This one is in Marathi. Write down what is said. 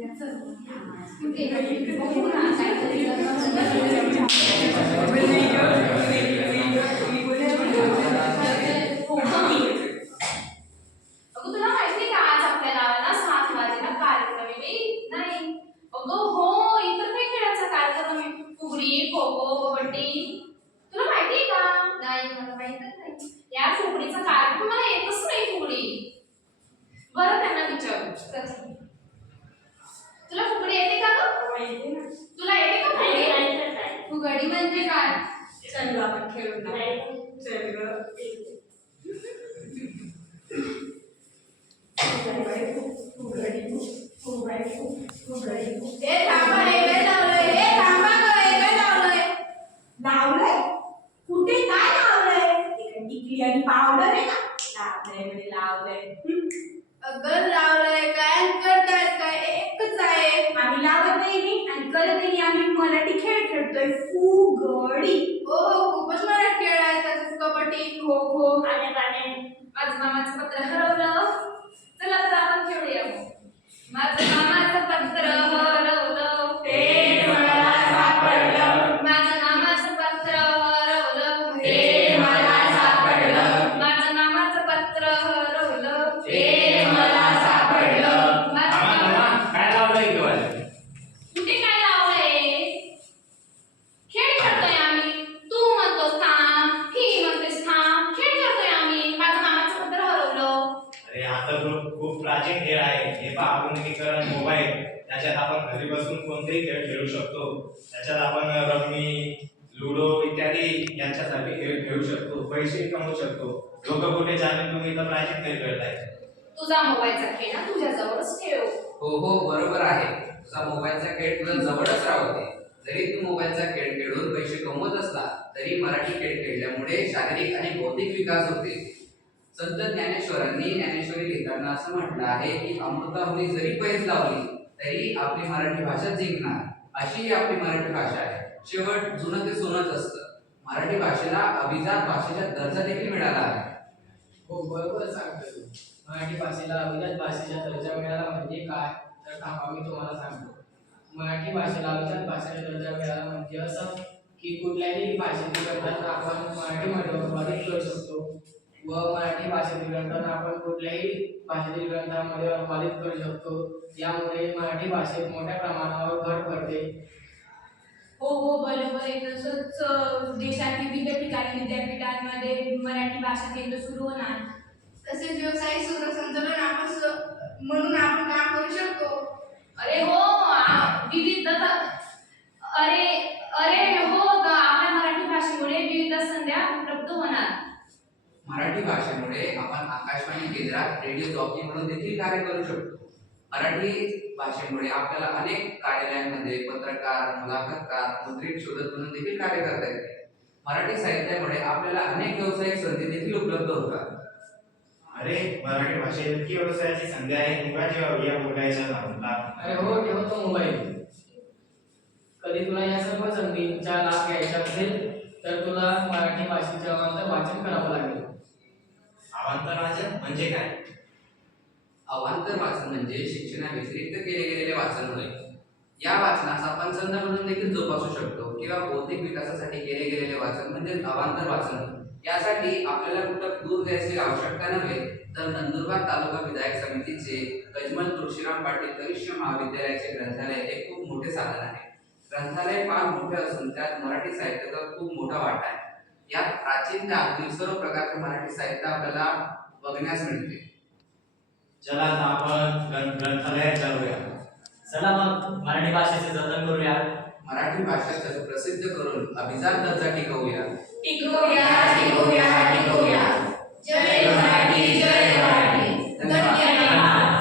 तुला माहिती का आज आपल्या गावाला 7 वाजेला कार्यक्रम आहे? नाही अगं हो, इतर काही खेळाचा कार्यक्रम आहे. फुगडी, खो खो, कबड्डी. तुला माहिती आहे का? नाही मला माहितच नाही. या फुगडीचा कार्यक्रम मला येतच नाही फुगडी. बरं त्यांना विचारू. तुला फुगडी येते का ग? तुला येते का फुगडी? फुगडी म्हणजे काय? चल आपण खेळू ना. चल ग. ए थांबा, हे काय लावलंय? ए थांबा ग, हे काय लावलंय? लावलंय? कुठे काय लावलंय? टिकली आणि पावडर आहे ना? लावलंय म्हणजे लावलंय. अगं लावलंय काय आणि करताय काय? एकच आहे. आम्ही लावत नाही आणि करत नाही. आम्ही मराठी खेळ खेळतोय. फुगडी. हो हो, खूपच मराठी खेळ आहे. तसंच कबड्डी, खो खो. माझं मामाचं पत्र हरवलं. चला तर आपण खेळूया मग. माझं मामाचं पत्र हरवलं, ते मला सापडलं. माझं मामाचं पत्र हरवलं, ते मला सापडलं. माझं मामाचं पत्र हरवलं, ते मला सापडलं. माझं मामा काय लावलंय किंवा कुठे काय लावलंय? खेळ खेळतोय आम्ही. तू म्हणतोस थांब, ही म्हणतेस थांब. खेळ खेळतोय आम्ही. माझं मामाचं पत्र हरवलं. अरे आता खूप प्राचीन खेळ आहे. हे पहा, आधुनिकीकरण मोबाईल, त्याच्यात आपण घरी बसून कोणतेही खेळ खेळू शकतो. त्याच्यात आपण रम्मी, लुडो इत्यादी यांच्यासारखे खेळ खेळू शकतो. पैसे कमवू शकतो. लोक कुठे जाणे, तुम्ही तर प्राचीन खेळ खेळताय. तुझा मोबाईलचा खेळ ना तुझ्याजवळच ठेव. हो हो बरोबर आहे. तुझा मोबाईलचा खेळ तुझ्या जवळच राहते. जरी तू मोबाईलचा खेळ खेळून पैसे कमवत असला तरी मराठी खेळ खेळल्यामुळे शारीरिक आणि बौद्धिक विकास होते. संत ज्ञानेश्वरांनी ज्ञानेश्वरी लिहिताना असं म्हटलं आहे की अमृताहुनी जरी पैज लावली तरी आपली मराठी भाषा जिंकणार, अशी आपली मराठी भाषा आहे. शेवट जुनं ते सोनंच असतं. मराठी भाषेला अभिजात भाषेचा दर्जा देखील मिळाला आहे. हो बरोबर सांगतो तू. मराठी भाषेला अभिजात भाषेचा दर्जा मिळाला म्हणजे काय? तर थांबा मी तुम्हाला सांगतो. मराठी भाषेला अभिजात भाषेचा दर्जा मिळाला म्हणजे असं की कुठल्याही भाषेतील ग्रंथांना आपण मराठीमध्ये अनुवादित करू शकतो व मराठी भाषेतील ग्रंथांना आपण कुठल्याही भाषेतील ग्रंथांमध्ये अनुवादित करू शकतो. यामुळे मराठी भाषेत मोठ्या प्रमाणावर भर पडते. हो हो बरोबर आहे. तसंच देशातील विविध ठिकाणी विद्यापीठांमध्ये मराठी भाषा केंद्र सुरू होणार. तसेच व्यवसायिक सूत्रसंचालन म्हणून आपण काम करू शकतो. अरे हो, विविधता. अरे अरे हो, आपल्या मराठी भाषेमुळे विविध संध्या उपलब्ध होणार. मराठी भाषेमुळे आपण आकाशवाणी केंद्रात रेडिओ जॉकी म्हणून देखील कार्य करू शकतो. मराठी भाषेमुळे आपल्याला अनेक कार्यालयांमध्ये पत्रकार, मुलाखतकार, मुद्रित शोधक म्हणून देखील कार्य करता येते. मराठी साहित्यामुळे आपल्याला अनेक व्यावसायिक संधी देखील उपलब्ध होतात. अरे मराठी भाषेत इतकी व्यवसायाची संधी आहे. मुगा जेव्हा या बोलायच्या लावला. अरे हो ठेवतो मोबाईल. कधी तुला या सर्व संधींचा लाभ घ्यायचा असेल तर तुला मराठी भाषेचे अवांतर वाचन करावं लागेल. अवांतर वाचन म्हणजे काय? अवांतर वाचन म्हणजे शिक्षणाव्यतिरिक्त केले गेलेले वाचन होय. या वाचनास आपण छंद म्हणून देखील जोपासू शकतो किंवा बौद्धिक विकासासाठी केले गेलेले वाचन म्हणजे अवांतर वाचन. यासाठी आपल्याला कुठं दूर जायची आवश्यकता नव्हे, तर नंदुरबार तालुका विधायक समितीचे गजमल तुळशीराम पाटील कनिष्ठ महाविद्यालयाचे ग्रंथालय हे खूप मोठे साधन आहे. ग्रंथालय फार मोठे असून त्यात मराठी साहित्याचा खूप मोठा वाटा आहे. यात प्राचीन ते आधुनिक सर्व प्रकारचे मराठी साहित्य आपल्याला बघण्यास मिळते. चला आता आपण ग्रंथालयात जाऊया. चला मग मराठी भाषेचे जतन करूया. मराठी भाषा प्रसिद्ध करून अभिजात दर्जा टिकवूया. टिकवूया टिकवूया